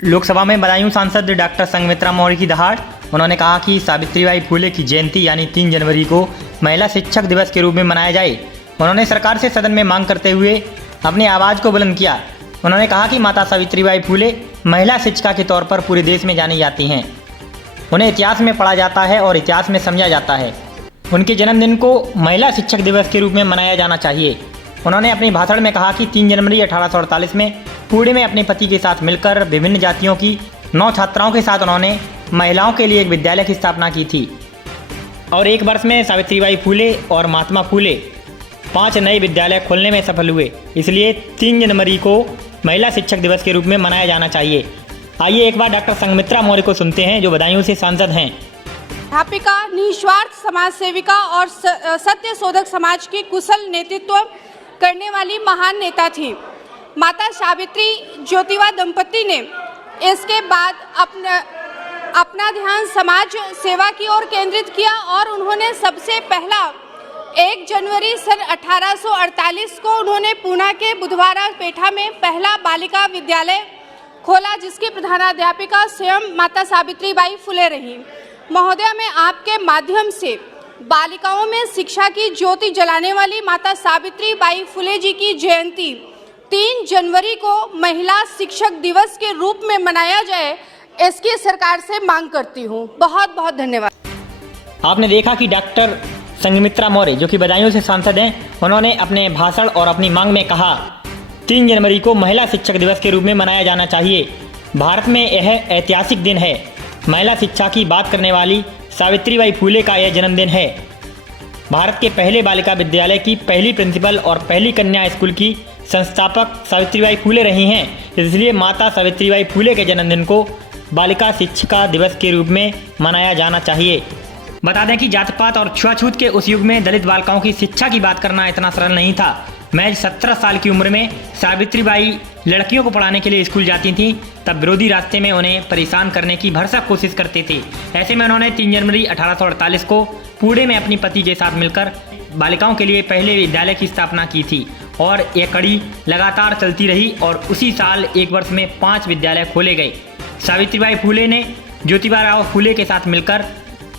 लोकसभा में बदायूं सांसद डॉक्टर संघमित्रा मौर्य की दहाड़। उन्होंने कहा कि सावित्रीबाई फुले की जयंती यानी 3 जनवरी को महिला शिक्षक दिवस के रूप में मनाया जाए। उन्होंने सरकार से सदन में मांग करते हुए अपनी आवाज़ को बुलंद किया। उन्होंने कहा कि माता सावित्रीबाई फुले महिला शिक्षिका के तौर पर पूरे देश में जानी जाती हैं। उन्हें इतिहास में पढ़ा जाता है और इतिहास में समझा जाता है। उनके जन्मदिन को महिला शिक्षक दिवस के रूप में मनाया जाना चाहिए। उन्होंने अपने भाषण में कहा कि 3 जनवरी 1848 में पुणे में अपने पति के साथ मिलकर विभिन्न जातियों की 9 छात्राओं के साथ उन्होंने महिलाओं के लिए एक विद्यालय की स्थापना की थी और एक वर्ष में सावित्रीबाई फुले और महात्मा फुले 5 नए विद्यालय खोलने में सफल हुए। इसलिए 3 जनवरी को महिला शिक्षक दिवस के रूप में मनाया जाना चाहिए। आइए एक बार डॉक्टर संघमित्रा मौर्य को सुनते हैं, जो बदायूं से सांसद हैं। अध्यापिका, निस्वार्थ समाज सेविका और सत्य शोधक समाज की कुशल नेतृत्व करने वाली महान नेता थी। माता सावित्री ज्योतिबा दंपति ने इसके बाद अपना ध्यान समाज सेवा की ओर केंद्रित किया और उन्होंने सबसे पहला 1 जनवरी सन 1848 को उन्होंने पूना के बुधवारा पेठा में पहला बालिका विद्यालय खोला, जिसकी प्रधानाध्यापिका स्वयं माता सावित्रीबाई फुले रही। महोदया, मैं आपके माध्यम से बालिकाओं में शिक्षा की ज्योति जलाने वाली माता सावित्रीबाई फुले जी की जयंती 3 जनवरी को महिला शिक्षक दिवस के रूप में मनाया जाए, इसकी सरकार से मांग करती हूँ। बहुत बहुत धन्यवाद। आपने देखा कि डॉक्टर संघमित्रा मौर्य, जो कि बदायूं से सांसद हैं, उन्होंने अपने भाषण और अपनी मांग में कहा 3 जनवरी को महिला शिक्षक दिवस के रूप में मनाया जाना चाहिए। भारत में यह ऐतिहासिक दिन है। महिला शिक्षा की बात करने वाली सावित्रीबाई फुले का यह जन्मदिन है। भारत के पहले बालिका विद्यालय की पहली प्रिंसिपल और पहली कन्या स्कूल की संस्थापक सावित्रीबाई फुले रही हैं। इसलिए माता सावित्रीबाई फुले के जन्मदिन को बालिका शिक्षिका दिवस के रूप में मनाया जाना चाहिए। बता दें कि जात पात और छुआछूत के उस युग में दलित बालिकाओं की शिक्षा की बात करना इतना सरल नहीं था। महज 17 साल की उम्र में सावित्रीबाई लड़कियों को पढ़ाने के लिए स्कूल जाती थीं, तब विरोधी रास्ते में उन्हें परेशान करने की भरसक कोशिश करते थे। ऐसे में उन्होंने 3 जनवरी 1848 को पुणे में अपने पति के साथ मिलकर बालिकाओं के लिए पहले विद्यालय की स्थापना की थी और यह कड़ी लगातार चलती रही और उसी साल एक वर्ष में 5 विद्यालय खोले गए। सावित्रीबाई फुले ने ज्योतिबा फुले के साथ मिलकर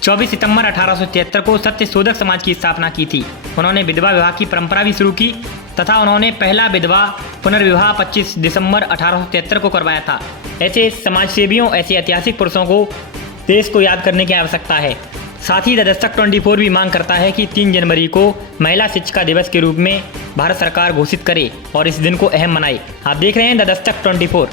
24 सितंबर 1873 को सत्य शोधक समाज की स्थापना की थी। उन्होंने विधवा विवाह की परंपरा भी शुरू की तथा उन्होंने पहला विधवा पुनर्विवाह 25 दिसंबर 1873 को करवाया था। ऐसे समाजसेवियों, ऐसे ऐतिहासिक पुरुषों को देश को याद करने की आवश्यकता है। साथ ही द दस्तक 24 भी मांग करता है कि 3 जनवरी को महिला शिक्षिका दिवस के रूप में भारत सरकार घोषित करे और इस दिन को अहम मनाए। आप देख रहे हैं द दस्तक 24।